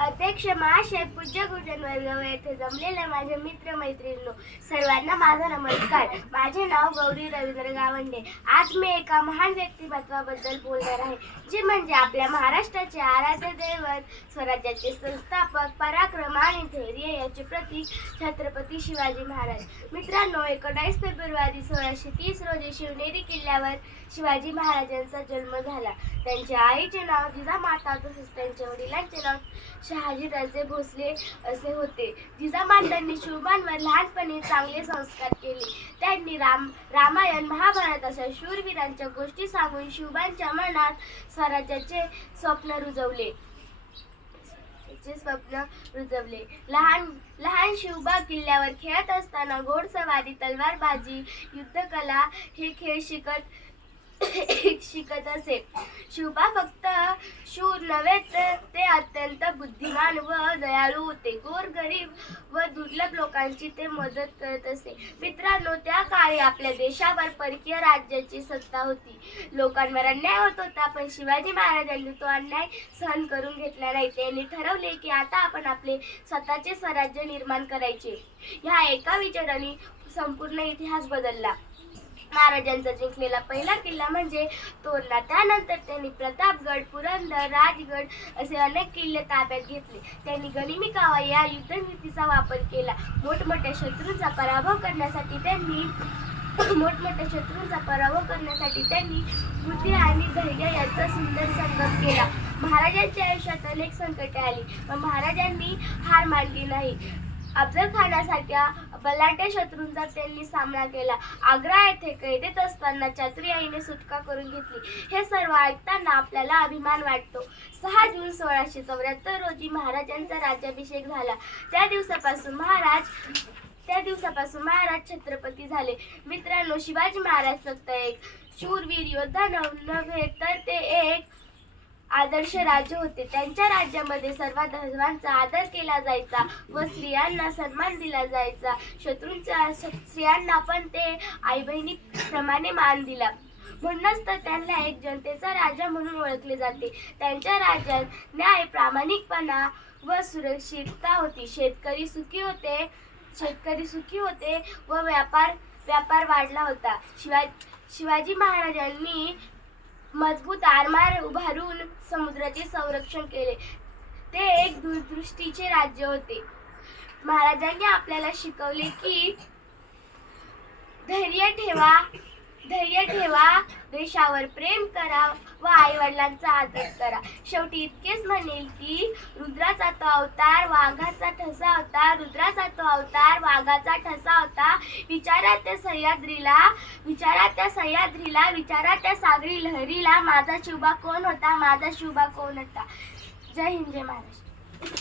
अध्यक्ष महाशय पूज्य गुरुजन वर्ग येथे जमलेल्या माझ्या मित्र मैत्रिणींनो सर्वांना माझा नमस्कार. माझे नाव गौरी रवींद्र गावंडे. आज मी एका महान व्यक्तिमत्वाबद्दल बोलणार आहे जे म्हणजे आपल्या महाराष्ट्राचे आराध्य दैवत स्वराज्याचे संस्थापक पराक्रम आणि धैर्य याचे प्रतीक छत्रपती शिवाजी महाराज. मित्रांनो एकोणीस फेब्रुवारी सोळाशे तीस रोजी शिवनेरी किल्ल्यावर शिवाजी महाराजांचा जन्म झाला. त्यांच्या आईचे नाव जिजामाता तसेच त्यांच्या वडिलांचे नाव शहाजीराजे भोसले असे होते. जिजामातांनी शिवबांवर लहानपणी चांगले संस्कार केले. त्यांनी राम रामायण महाभारत अशा शूरवीरांच्या गोष्टी सांगून शिवबांच्या मनात स्वराज्याचे स्वप्न रुजवले. स्वप्न रुजवले. लहान लहान शिवबा किल्ल्यावर खेळत असताना घोडसवारी तलवारबाजी युद्धकला हे खेळ शिकत शिकत असे. शिवबा फक्त शूर नव्हे तर ते अत्यंत बुद्धिमान व दयाळू होते. गोरगरीब व दुर्लभ लोकांची ते मदत करत असे. मित्रांनो त्या काळी आपल्या देशावर परकीय राज्याची सत्ता होती. लोकांवर अन्याय होत होता पण शिवाजी महाराजांनी तो अन्याय सहन करून घेतला नाही. त्यांनी ठरवले की आता आपण आपले स्वतःचे स्वराज्य निर्माण करायचे. ह्या एका विचाराने संपूर्ण इतिहास बदलला. महाराजांचा जिंकलेला पहिला किल्ला म्हणजे तोरणा. त्यानंतर त्यांनी प्रतापगड पुरंदर राजगड असे अनेक किल्ले ताब्यात घेतले. त्यांनी गनिमी कावा या युद्धनीतीचा वापर केला. मोठमोठ्या शत्रूंचा पराभव करण्यासाठी त्यांनी मोठमोठ्या शत्रूंचा पराभव करण्यासाठी त्यांनी बुद्धी आणि धैर्य यांचा सुंदर संगम केला. महाराजांच्या आयुष्यात अनेक संकटे आली पण महाराजांनी हार मानली नाही. अफजल खानासारख्या बलाढ्य शत्रूंचा त्यांनी सामना केला. आग्रा येथे कैदेत असताना चातुरी आईने सुटका करून घेतली. हे सर्व ऐकताना आपल्याला अभिमान वाटतो. सहा जून सोळाशे चौऱ्याहत्तर रोजी महाराजांचा राज्याभिषेक झाला. त्या दिवसापासून महाराज त्या दिवसापासून महाराज छत्रपती झाले. मित्रांनो शिवाजी महाराज फक्त एक. शूरवीर योद्धा नव- नव्हे तर ते एक आदर्श राजे होते. त्यांच्या राज्यामध्ये सर्व धर्मांचा आदर केला जायचा व स्त्रियांना सन्मान दिला जायचा. शत्रूंच्या स्त्रियांना पण ते आई बहिणी प्रमाणे मान दिला. म्हणूनच तर त्यांना एक जनतेचा राजा म्हणून ओळखले जाते. त्यांच्या राज्यात न्याय प्रामाणिकपणा व सुरक्षितता होती. शेतकरी सुखी होते शेतकरी सुखी होते व व्यापार व्यापार वाढला होता. शिवाजी शिवाजी महाराजांनी मजबूत आरमार उभारून समुद्राचे संरक्षण केले. ते एक दूरदृष्टीचे राज्य होते. महाराजांनी आपल्याला शिकवले की धैर्य ठेवा धैर्य ठेवा देशावर प्रेम करा व आई वडिलांचा आदर करा. शेवटी इतकेच म्हणेल की रुद्राचा तो अवतार वाघाचा ठसा होता रुद्राचा तो अवतार वाघाचा ठसा होता. विचारा त्या सह्याद्रीला विचारा त्या सह्याद्रीला विचारा त्या सागरी लहरीला माझा शिवबा कोण होता माझा शिवबा कोण होता? जय हिंद जय महाराष्ट्र.